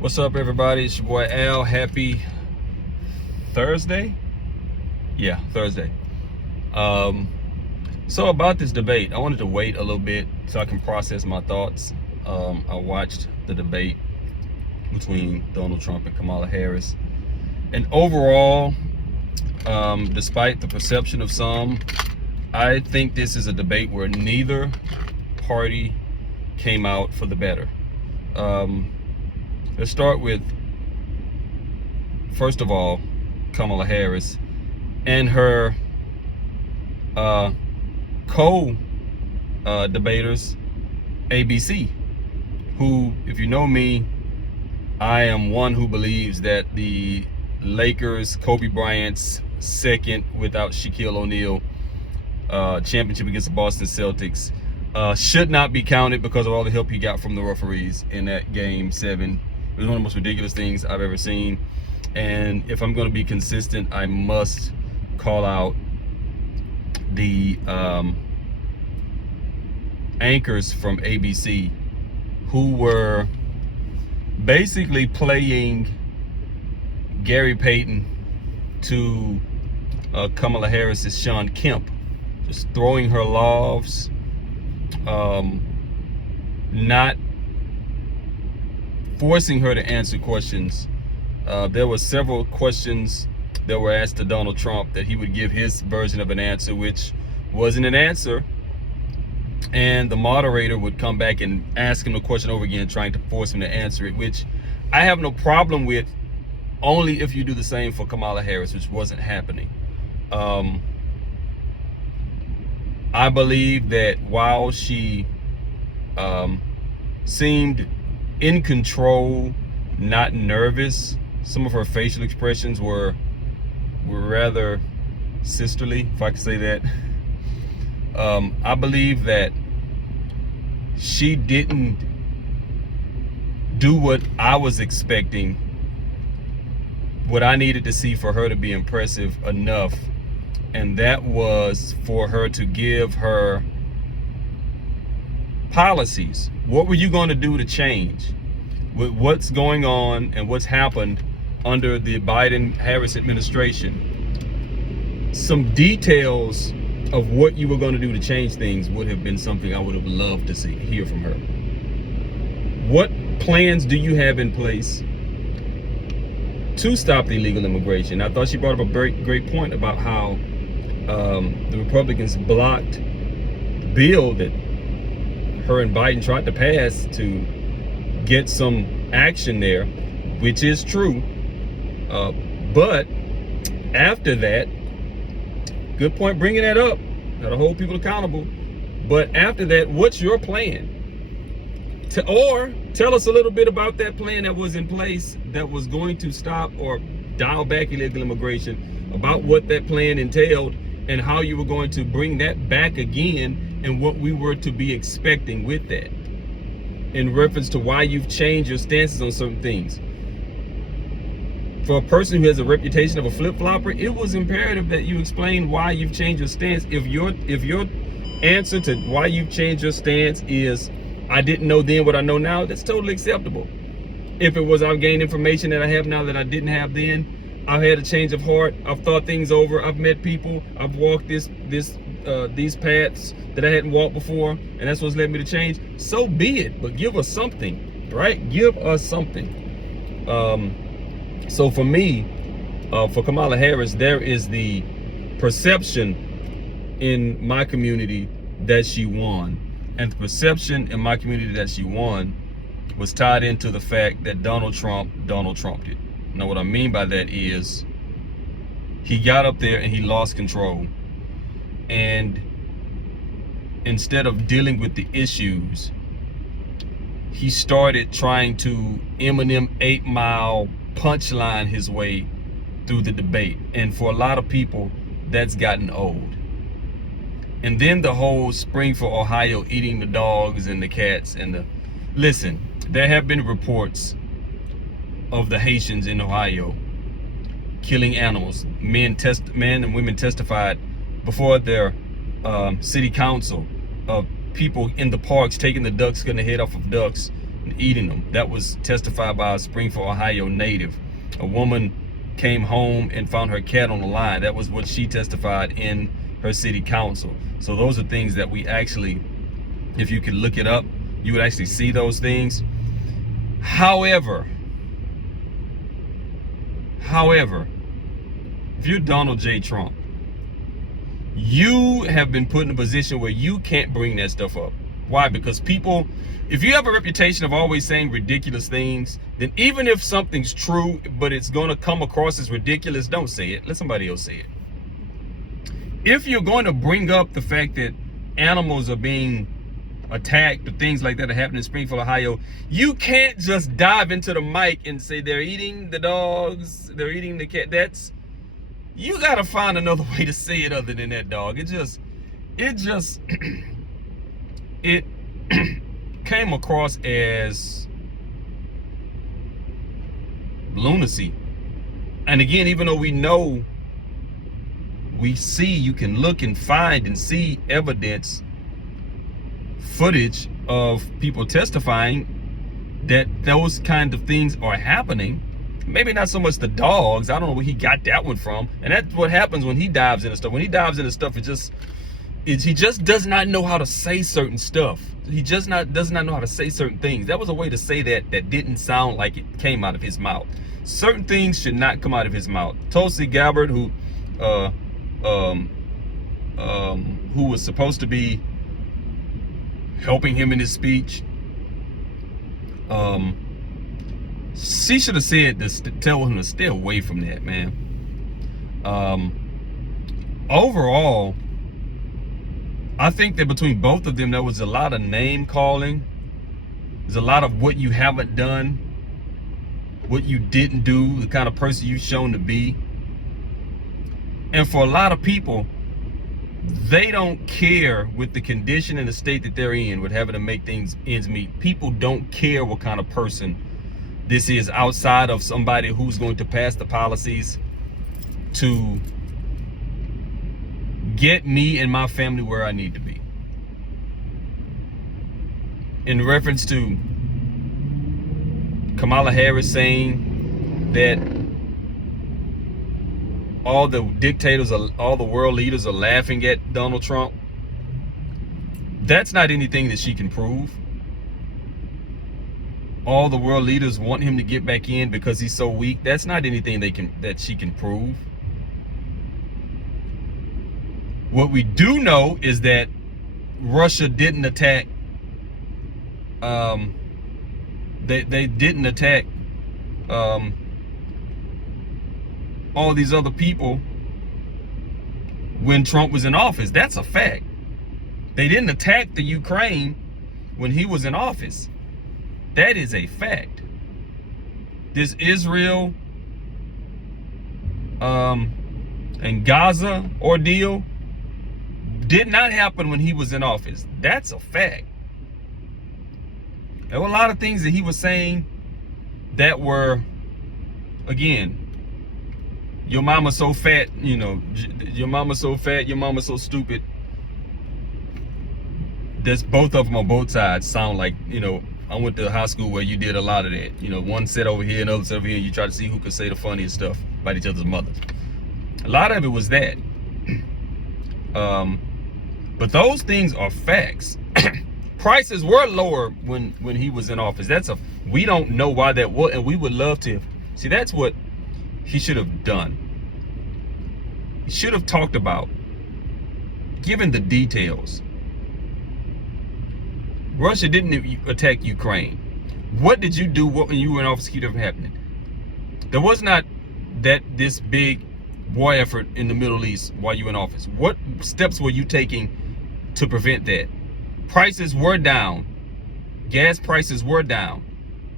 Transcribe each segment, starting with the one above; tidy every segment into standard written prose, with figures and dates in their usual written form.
What's up, everybody? It's your boy Al. Happy Thursday. Yeah, Thursday. So about this debate, I wanted to wait a little bit so I can process my thoughts. I watched the debate between Donald Trump and Kamala Harris, and overall, despite the perception of some, I think this is a debate where neither party came out for the better. Let's start with, first of all, Kamala Harris and her co-debaters, ABC, who, if you know me, I am one who believes that the Lakers, Kobe Bryant's second without Shaquille O'Neal championship against the Boston Celtics should not be counted because of all the help he got from the referees in that game 7. It was one of the most ridiculous things I've ever seen. And if I'm going to be consistent, I must call out the anchors from ABC who were basically playing Gary Payton to Kamala Harris's Sean Kemp, just throwing her lofts, not forcing her to answer questions. There were several questions that were asked to Donald Trump that he would give his version of an answer, which wasn't an answer, and the moderator would come back and ask him the question over again, trying to force him to answer it, which I have no problem with, only if you do the same for Kamala Harris, which wasn't happening. I believe that while she seemed in control, not nervous, some of her facial expressions were rather sisterly, if I could say that. I believe that she didn't do what I was expecting, what I needed to see for her to be impressive enough, and that was for her to give her policies. What were you going to do to change with what's going on and what's happened under the Biden-Harris administration? Some details of what you were going to do to change things would have been something I would have loved to hear from her. What plans do you have in place to stop the illegal immigration? I thought she brought up a great point about how the Republicans blocked the bill that her and Biden tried to pass to get some action there, which is true. But after that, good point bringing that up, gotta hold people accountable. But after that, what's your plan? Or tell us a little bit about that plan that was in place that was going to stop or dial back illegal immigration, about what that plan entailed and how you were going to bring that back again and what we were to be expecting with that, in reference to why you've changed your stances on certain things. For a person who has a reputation of a flip-flopper, it was imperative that you explain why you've changed your stance. If your answer to why you've changed your stance is, I didn't know then what I know now, that's totally acceptable. If it was, I've gained information that I have now that I didn't have then, I've had a change of heart, I've thought things over, I've met people, I've walked these paths that I hadn't walked before, and that's what's led me to change, so be it. But give us something, right? Give us something. So for me, for Kamala Harris, there is the perception in my community that she won. And the perception in my community that she won was tied into the fact that Donald Trumped it. Now, what I mean by that is he got up there and he lost control. And instead of dealing with the issues, he started trying to Eminem 8 Mile punchline his way through the debate. And for a lot of people, that's gotten old. And then the whole Springfield, Ohio eating the dogs and the cats and the... Listen, there have been reports of the Haitians in Ohio killing animals. Men and women testified before their city council of people in the parks taking the ducks, cutting the head off of ducks, and eating them. That was testified by a Springfield, Ohio native. A woman came home and found her cat on the line. That was what she testified in her city council. So those are things that we actually, if you could look it up, you would actually see those things. However, if you're Donald J. Trump, you have been put in a position where you can't bring that stuff up. Why? Because people, if you have a reputation of always saying ridiculous things, then even if something's true, but it's going to come across as ridiculous, don't say it. Let somebody else say it. If you're going to bring up the fact that animals are being attacked or things like that are happening in Springfield, Ohio, you can't just dive into the mic and say they're eating the dogs, they're eating the cat. You gotta find another way to say it other than that, dog. It came across as lunacy. And again, even though we see, you can look and find and see evidence, footage of people testifying that those kind of things are happening. Maybe not so much the dogs. I don't know where he got that one from. And that's what happens when he dives into stuff. When he dives into stuff, he just does not know how to say certain stuff. He does not know how to say certain things. That was a way to say that didn't sound like it came out of his mouth. Certain things should not come out of his mouth. Tulsi Gabbard, who was supposed to be helping him in his speech, she should have said this, to tell him to stay away from that, man. Overall, I think that between both of them, there was a lot of name calling. There's a lot of what you haven't done, what you didn't do, the kind of person you've shown to be. And for a lot of people, they don't care with the condition and the state that they're in, with having to make ends meet. People don't care what kind of person this is, outside of somebody who's going to pass the policies to get me and my family where I need to be. In reference to Kamala Harris saying that all the dictators, all the world leaders are laughing at Donald Trump, that's not anything that she can prove. All the world leaders want him to get back in because he's so weak. That's not anything that she can prove. What we do know is that Russia didn't attack. They didn't attack all these other people when Trump was in office. That's a fact. They didn't attack the Ukraine when he was in office. That is a fact. This Israel and Gaza ordeal did not happen when he was in office. That's a fact. There were a lot of things that he was saying that were, again, your mama's so fat, you know, your mama's so fat, your mama's so stupid. There's both of them on both sides sound like, you know, I went to high school where you did a lot of that. You know, one set over here, another set over here, and you try to see who could say the funniest stuff about each other's mothers. A lot of it was that. But those things are facts. Prices were lower when he was in office. We don't know why that was, and we would love to see. That's what he should have done. He should have talked about, given the details. Russia didn't attack Ukraine. What did you do when you were in office to keep it from happening? There was not this big war effort in the Middle East while you were in office. What steps were you taking to prevent that? Prices were down. Gas prices were down.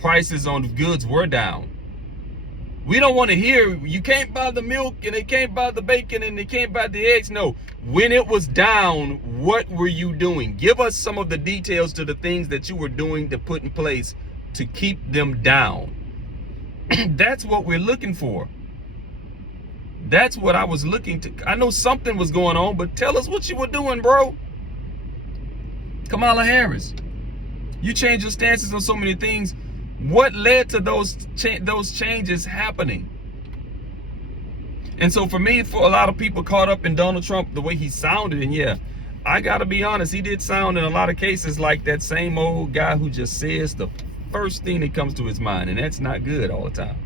Prices on goods were down. We don't want to hear you can't buy the milk and they can't buy the bacon and they can't buy the eggs. No, when it was down, what were you doing? Give us some of the details to the things that you were doing to put in place to keep them down. That's what we're looking for. That's what I was looking to. I know something was going on, but tell us what you were doing, bro. Kamala Harris, You change your stances on so many things. What led to those changes happening? And so for me, for a lot of people caught up in Donald Trump, the way he sounded, and yeah, I gotta be honest, he did sound in a lot of cases like that same old guy who just says the first thing that comes to his mind, and that's not good all the time.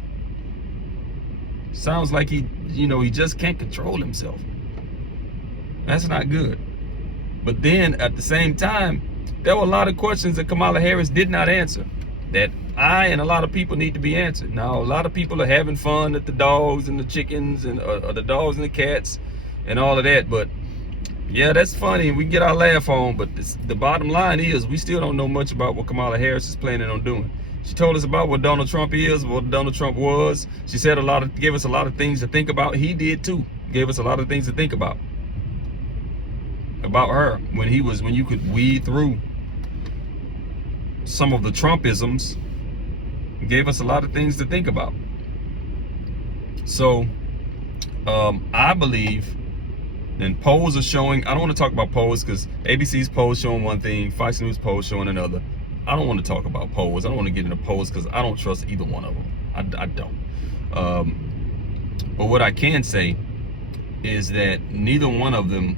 Sounds like he just can't control himself. That's not good. But then at the same time, there were a lot of questions that Kamala Harris did not answer that I and a lot of people need to be answered. Now, a lot of people are having fun at the dogs and the chickens and the dogs and the cats and all of that. But yeah, that's funny. We get our laugh on. But the bottom line is we still don't know much about what Kamala Harris is planning on doing. She told us about what Donald Trump is, what Donald Trump was. She said gave us a lot of things to think about. He did too. Gave us a lot of things to think about her when you could weed through some of the Trumpisms. Gave us a lot of things to think about. So I believe, and polls are showing, I don't want to talk about polls because ABC's polls showing one thing, Fox News polls showing another. I don't want to talk about polls. I don't want to get into polls because I don't trust either one of them. I don't. But what I can say is that neither one of them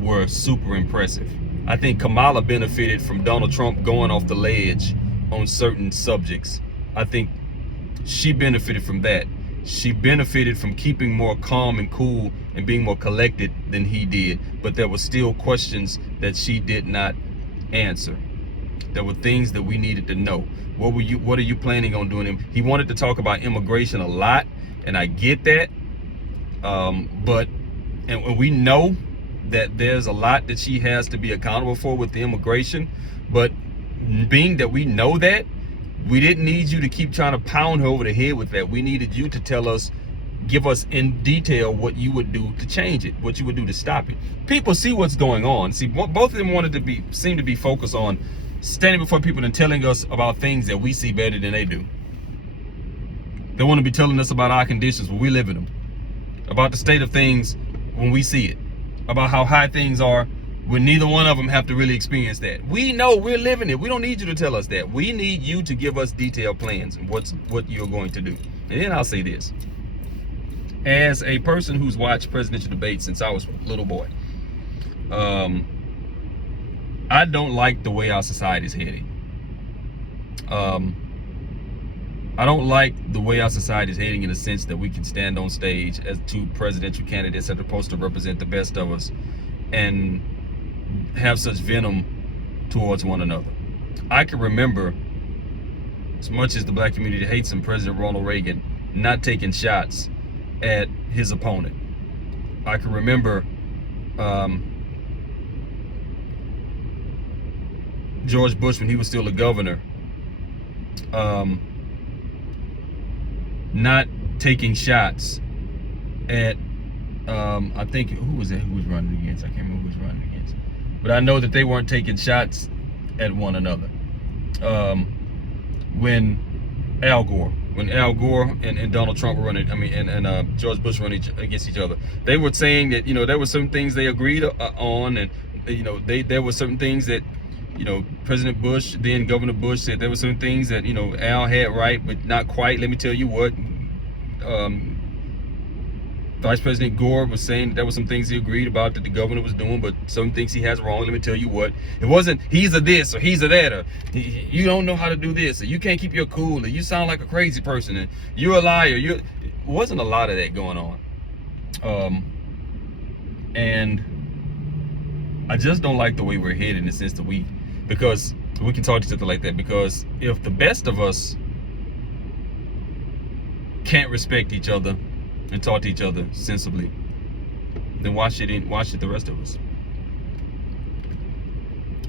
were super impressive. I think Kamala benefited from Donald Trump going off the ledge on certain subjects. I think she benefited from that. She benefited from keeping more calm and cool and being more collected than he did. But there were still questions that she did not answer. There were things that we needed to know. What are you planning on doing? He wanted to talk about immigration a lot, and I get that. But we know that there's a lot that she has to be accountable for with the immigration. But being that we know that, we didn't need you to keep trying to pound her over the head with that. We needed you to tell us, give us in detail what you would do to change it, what you would do to stop it. People see what's going on. See, both of them seem to be focused on standing before people and telling us about things that we see better than they do. They want to be telling us about our conditions when we live in them, about the state of things when we see it, about how high things are when neither one of them have to really experience that. We know, we're living it. We don't need you to tell us that. We need you to give us detailed plans and what you're going to do. And then I'll say this. As a person who's watched presidential debates since I was a little boy, I don't like the way our society is heading. I don't like the way our society is heading in the sense that we can stand on stage as two presidential candidates that are supposed to represent the best of us and have such venom towards one another. I can remember, as much as the black community hates him, President Ronald Reagan not taking shots at his opponent. I can remember George Bush, when he was still a governor, not taking shots at I think, who was running against? I can't remember who was running against, but I know that they weren't taking shots at one another. When Al Gore and Donald Trump were running, and George Bush running against each other, they were saying that there were some things they agreed on, and there were certain things that President Bush, then Governor Bush, said there were some things that Al had right, but not quite. Let me tell you what. Vice President Gore was saying that there were some things he agreed about that the governor was doing, but some things he has wrong. Let me tell you what. It wasn't he's a this or he's a that, or you don't know how to do this, or you can't keep your cool, or you sound like a crazy person, and you're a liar. It wasn't a lot of that going on. And I just don't like the way we're headed in the sense that because we can talk to each other like that, because if the best of us can't respect each other and talk to each other sensibly, then watch it the rest of us.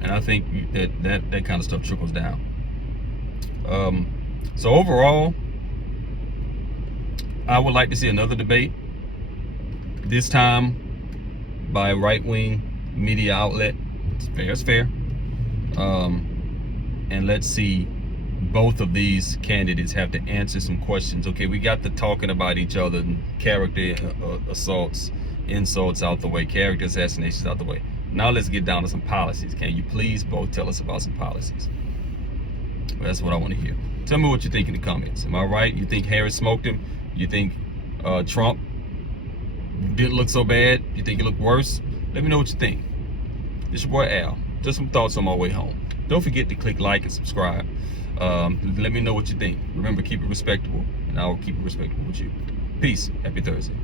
And I think that kind of stuff trickles down. So overall, I would like to see another debate, this time by a right-wing media outlet. It's fair. And let's see both of these candidates have to answer some questions. Okay, we got the talking about each other and character assaults, insults out the way, character assassinations out the way. Now let's get down to some policies. Can you please both tell us about some policies? Well, that's what I want to hear. Tell me what you think in the comments. Am I right? You think Harris smoked him? You think Trump didn't look so bad? You think it looked worse? Let me know what you think. It's your boy Al. Just some thoughts on my way home. Don't forget to click like and subscribe. Let me know what you think. Remember, keep it respectable, and I will keep it respectable with you. Peace. Happy Thursday.